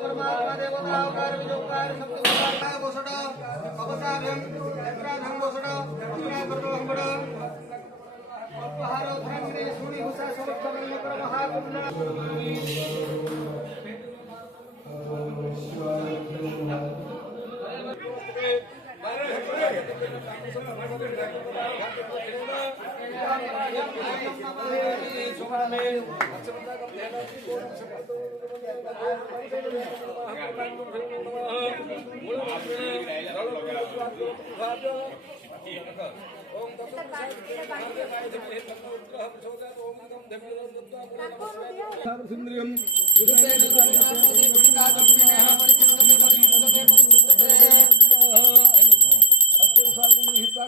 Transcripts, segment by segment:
परमात्मा देवता अवतार विजोकार सप्तकार बोसड अवताभ्यं एत्राभ्यं बोसड अपराकर्तो हंबड अपहारो धर्मने सुनी हुसा समर्थन कर महाकुंड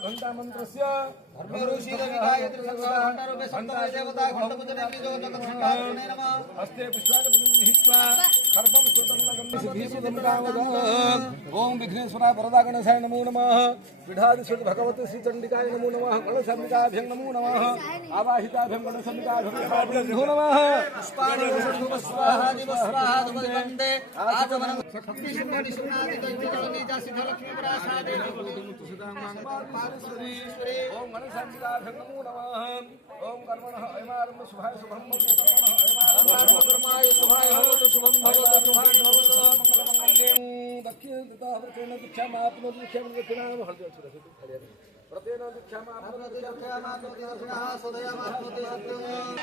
घंटा मंत्रस्य ऋषि गायत्री घंटा रूपे संतान देवता घंटा पूजने जो जगत संहारणे नमः हस्ते पुष्पाकं हित्वा सर्वं स्तोत्रं सिद्धिसुदम्रावद ओम विघ्नेश्वराय वरदागणसाय नमो नमः विधादिसुत भगवती श्री चंडिकाय नमो नमः गणसंहिताभ्यं नमो नमः आवाहिताभ्यं गणसंहिताभ्यं नमो नमः पुष्पाणि स्वाहा स्वाहा वन्दे आगमनं शक्ति सुन्दरि सुनादि दैत्यजननी जा सिद्धलक्ष्मी प्रासादे पारेश्वरी ओम गणसंहिताभ्यं नमो नमः ओम कर्मणः अयमारम्भ शुभाय शुभं अयमारम्भ कर्माय शुभाय भवतु शुभं भवतु शुभाय भवतु मंगलमंगले दक्षिण तथा व्रतेन दीक्षामाप्नोति दीक्षामृतेनाम हृदय सुरक्षित व्रतेन दीक्षामाप्नोति दक्षिणः सदयामाप्नोति सत्यम्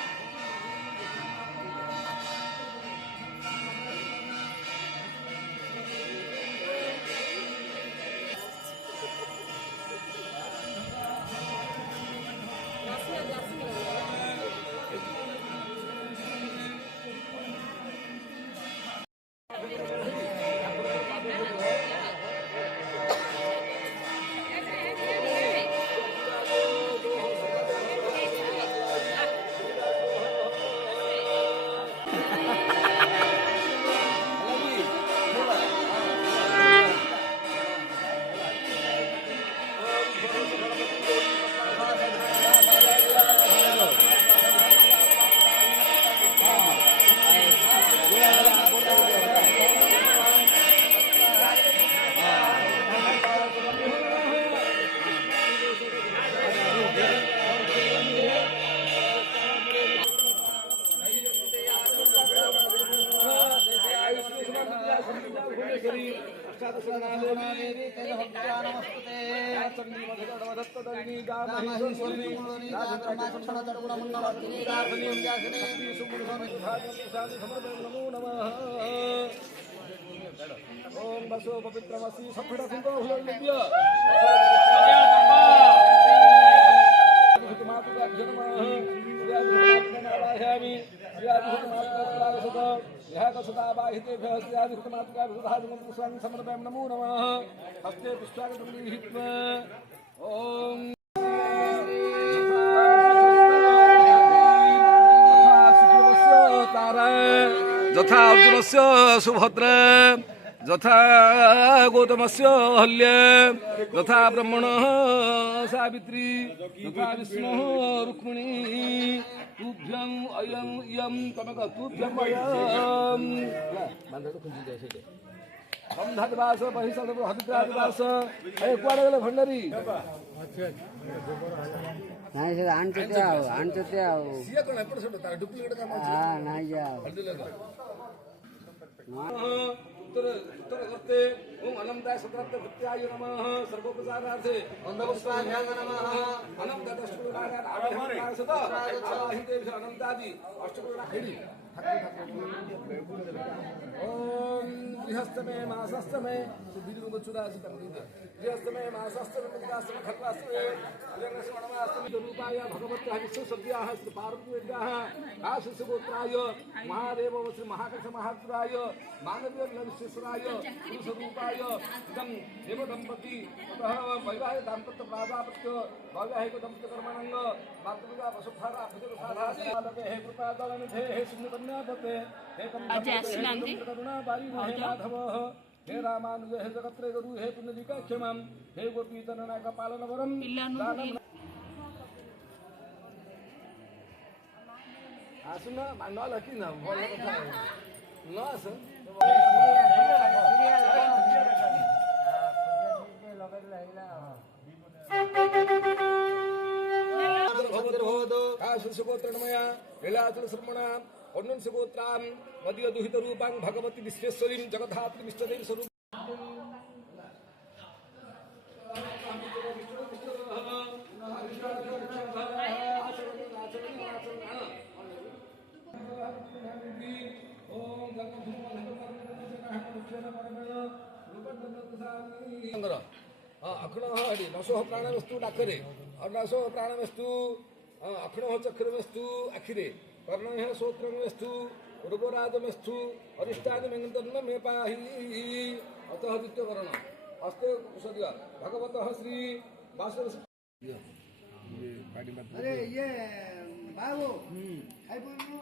ओम बसो पवित्रमसि सफल सुंदर हुलन्य समर्पयामि नमो नमः हस्ते पुष्पाकं हित्वा ओम यथा अर्जुनस्य सुभद्रा यथा गौतमस्य हल्य यथा ब्रह्मणः सावित्री यथा विष्णुः रुक्मिणी तुभ्यं अयं इयं तमक तुभ्यं अयं बंधकवास बहिषद हरिद्रादिवास ए कुआडे गेले भंडारी नाही सर आणते आओ सिया कोण एपड सोड तार डुप्लिकेट काम हां नाही जाओ उत्तर करते ओम अनंताय सत्रत्य भक्त्याय नमः सर्वोपचारार्थे वंदपुष्पाभ्यां नमः अनंत दशपुराय आवाहनाय सदा आवाहितेभ्यो अनंतादि अष्टपुरा खेडी ओम गृहस्थमे मासस्तमे दीर्घ चुरासी तंदीते गृहस्थमे मासस्तमे मुक्तास्तमे खट्वास्तमे अयंगस्मरणमास्तमे रूपाय भगवत्यः विश्वसद्याः श्री पार्वतीविद्याः आशिषगोत्राय महादेव श्री महाकर्ष महात्राय मानवीय विश्वेश्वराय पुरुषरूपाय इदं देव दंपति ततः वैवाहिक दाम्पत्य प्राजापत्य वैवाहिक दंपत्य कर्मणंग मातृका वसुधारा अभिजसाधादि हे कृपादलनिधे हे शून्यकन्यापते हे करुणाबाई हे माधव हे रामानुज हे जगत्रे गुरु हे पुण्यलिका क्षमं हे गोपीतननायक पालनवरम आसुन मानवाला की ना बोल कथा न आस काशुसुगोत्रणमया लीलाचल श्रमणा अन्नसुगोत्रां मदीय दुहित रूपां भगवती विश्वेश्वरीं जगद्धात्री विष्णुदेवी स्वरूप अखण हरि नशो प्राणमस्तु डाकरे अनशो प्राणमस्तु अखण चक्रमस्तु आखिरे कर्ण श्रोत्रमस्तु उर्वराजमस्तु अरिष्टादि मेघन मे पाहि अतः द्वितीय कर्ण हस्ते कुशल भगवतः श्री वासुदेव अरे ये बाबू खाई बोलू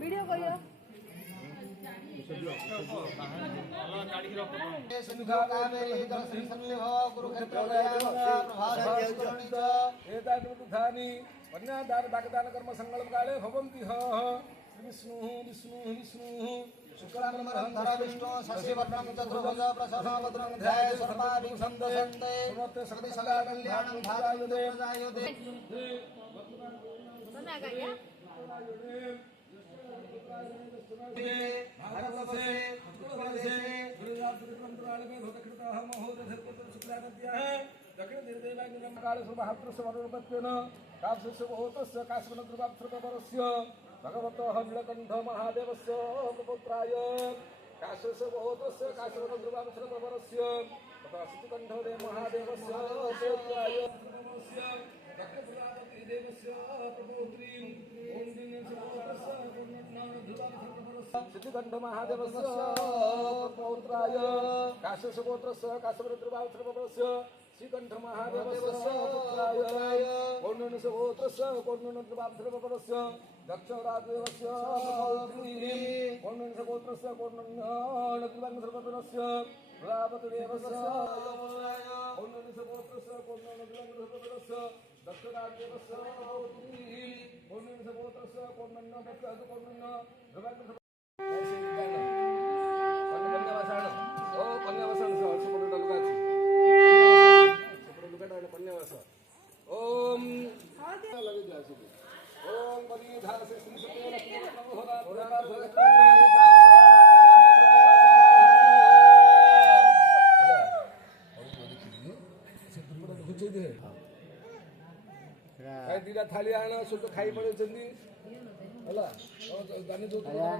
वीडियो करियो सिंधु कावेरी जलश्री सन्निभो कुरुक्षेत्र प्रभाधानि कन्यादान भागदान कर्म संकल्प काले भवन्ति ह विष्णु विष्णु विष्णु शुक्लांबरं धरा विष्णु शशिवर्णं चतुर्भुज प्रसन्नवदनं ध्याय सर्वाभिसन्दयन्ते समर्थ सकति सदा कल्याणं धारायुधे जायुधे बना गया भारतवर्षे उत्कलदेशे गुरुरात्रिक्रमत्राले में भक्तकृतः महोदधर्मत्र शुक्लानद्याः दक्षिण देवदेवाग्निं काले सुमहात्रस्य वरुणपत्येन काव्यस्य बहुतस्य काश्मनद्रुवाप्त्रपरस्य भगवतः नीलकण्ठ महादेवस्य पुत्राय काश्यस्य बहुतस्य काश्मनद्रुवाप्त्रपरस्य तथा श्रीकण्ठदेव महादेवस्य पुत्राय दक्षिणपुरापति देवस्य प्रपुत्रीं ओम सिद्धिकण्ठ महादेवस्य पौत्राय काश्यस्य गोत्रस्य काश्यवृद्रवात्रपरस्य श्रीकण्ठ महादेवस्य पुत्राय कौण्डन्यस्य गोत्रस्य कौण्डन्यद्रवात्रपरस्य दक्षराजदेवस्य पौत्री कौण्डन्यस्य गोत्रस्य कौण्डन्यद्रवात्रपरस्य प्रजापतिदेवस्य कौण्डन्यस्य गोत्रस्य कौण्डन्यद्रवात्रपरस्य दक्षराजदेवस्य पौत्री कौण्डन्यस्य गोत्रस्य कौण्डन्यद्रवात्रपरस्य दीटा थाली आण सब खाई पड़े है जानी जो ठाकुर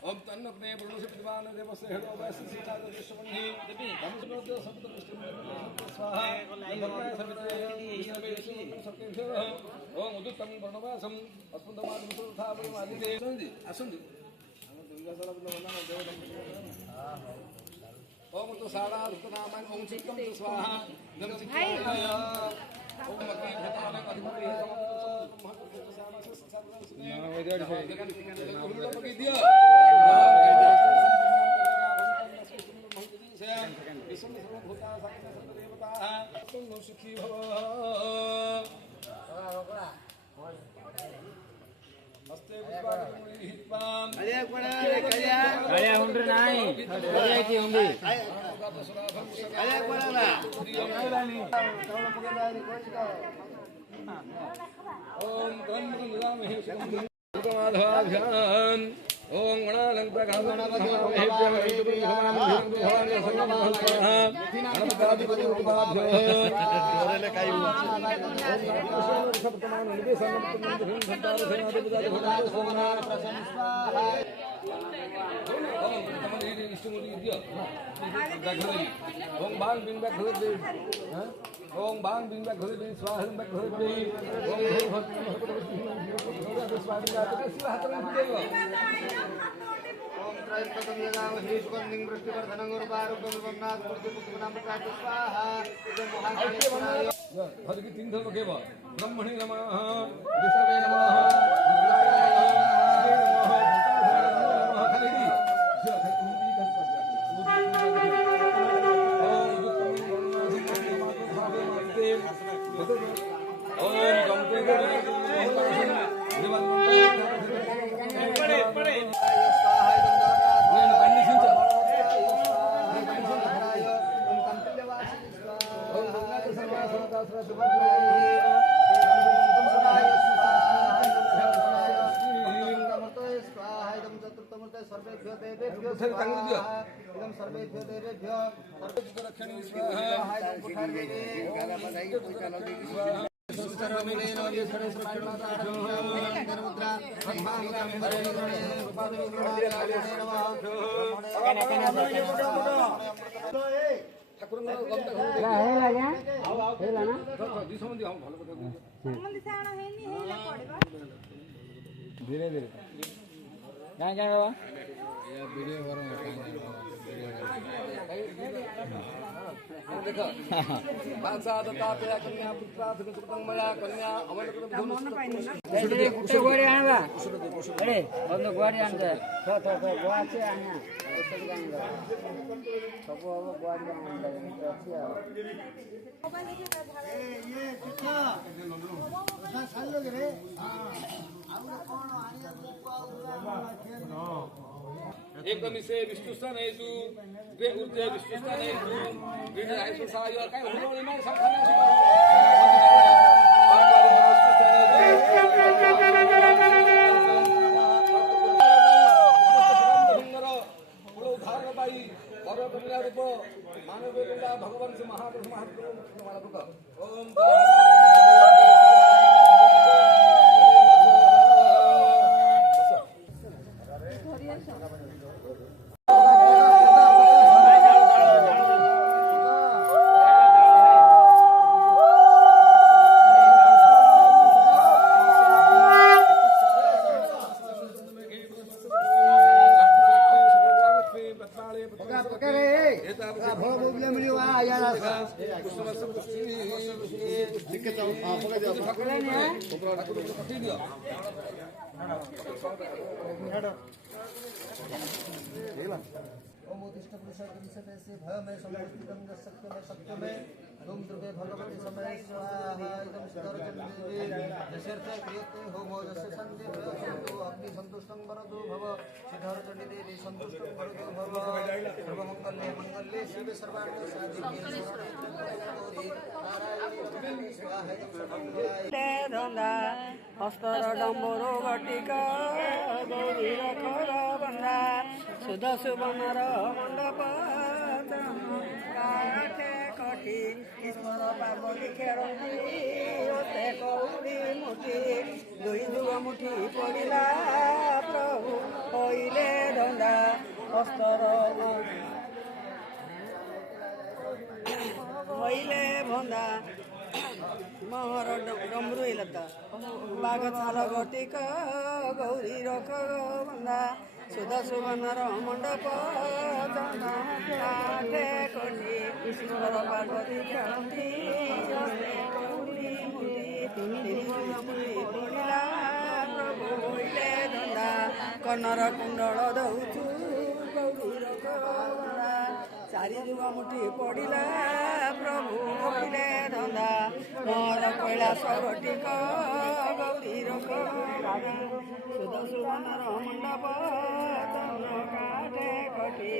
ओम तन्नते ब्रह्मस्य पिबान देवस्य हेलो वैस्य सीता देशवन्हि धम्मसुनोद्य सप्त विष्णु स्वाहा भक्ताय सविताय सत्येभ्यो ओम उदुत्तम वर्णवासम अस्मदमान मुसुथा परिमादिते आसुंदी हम दुर्गासरा बना देव ओम तो सारा रुकनामान ओम चित्तम स्वाहा नम चित्ताय सुखी भव हस्ते कळ्या हुंड्र नाही कळ्याची हुंडी ओम माधवाभ्यान ओम ओम बांग बिंग बैक ओम बांग बिंग बैक स्वाहा बैक ओम त्रयंबकं यजामहे सुगन्धिं पुष्टिवर्धनं उर्वारुकं विपन्नात् पुष्टिपुष्टिनामकात् स्वाहा इदं महाकालेश्वराय भजति तीन धर्म केव ब्रह्मणे नमः विष्णवे नमः रुद्राय सर्वेभ्यो देवेभ्यो सर्वेभ्यो स्वाहा धीरे धीरे क्या क्या बाबा देखो बांसा दत्तात्रेय कन्या पुत्रार्थ सुकृतं मया कन्या कुछ गोड़ी आना अरे बंद गोड़ी आना तो गोवा से आना सब अब गोड़ी आना ये कितना उसा साल लोग रे आउला कोण आनिया एकदम से विष्णुस्थान है तू वे उर्जे विष्णुस्थान है तू विष्णु है सो साय काय होनो नाही सांगताना भगवान से महापुरुष ओम ओम उत्तिष्ठ पुरुषोत्तम से भय में समस्तितं सत्य में धूम द्रव्य भगवती समय स्वाहा इदं सिद्धर्चन्देवी जस्यर्थे क्रियते होमो जस्य सन्धि प्रयोजनतो अग्नि संतुष्टं वरदो भव सिद्धर्चन्दी देवी संतुष्टं वरदो भव सर्वमंगले मंगले शिवे सर्वार्थ साधिके नारायणी स्वाहा इदं धंदा हस्तर डम्बर घटिका गौरी खर बंदा सुध सुबनर मंडप काठे कटी ईश्वर पार्वती खेळती ओते कौड़ी मुठी दुई जुग मुठी पड़िला प्रभु होइले धंदा हस्तर होइले भंदा महर डमरू लता बाघ छाल घटिक गौरी रख बंदा सुधा सुबर्णर मंडप आठे कोटी ईश्वर पार्वती खेलती पड़ा प्रभु होइले धंदा कन्नर कुंडल दौचु गौरी रख बंदा चारि जुग मुठी पड़ा प्रभु होइले धंदा मोर कैलास घटिक गौरी रख सुधा सुबर्णर मंडप काठे कटी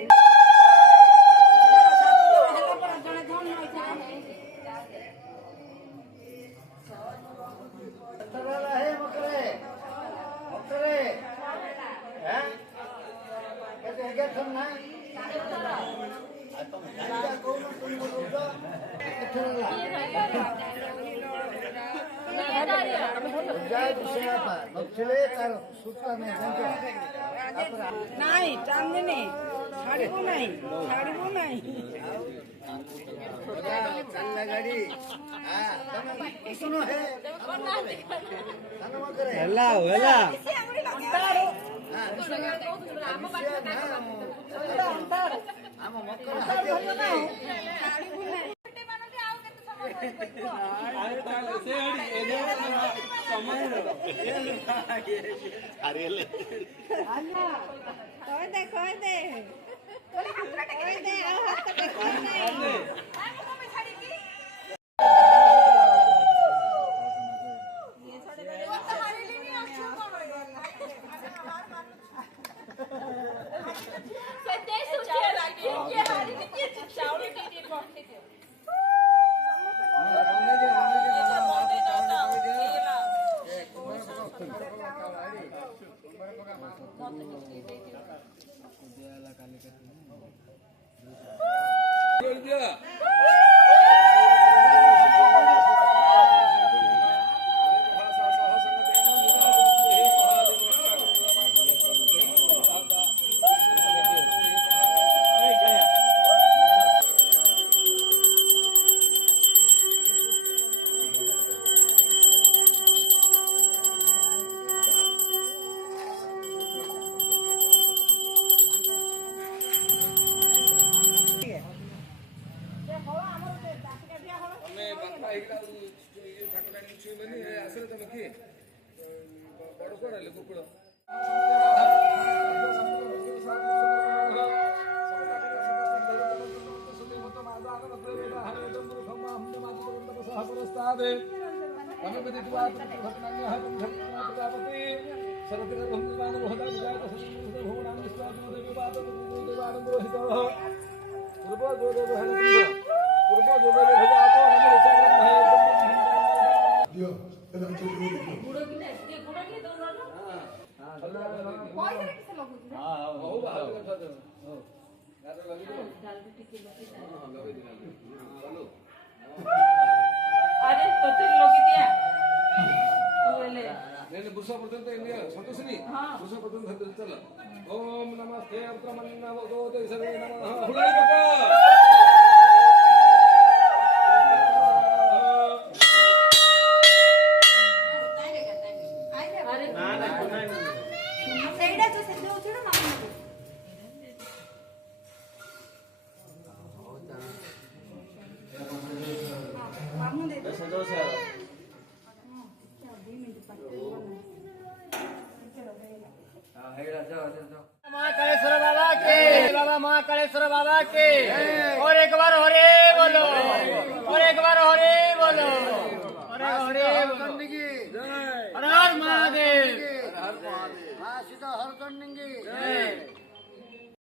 नहीं चांदनी छाड़बू नहीं गाड़ी सुनो है ओम नमस्ते महाकालेश्वर बाबा के बाबा महाकालेश्वर बाबा के और एक बार हरे बोलो और एक बार हरे बोलो हरे हरे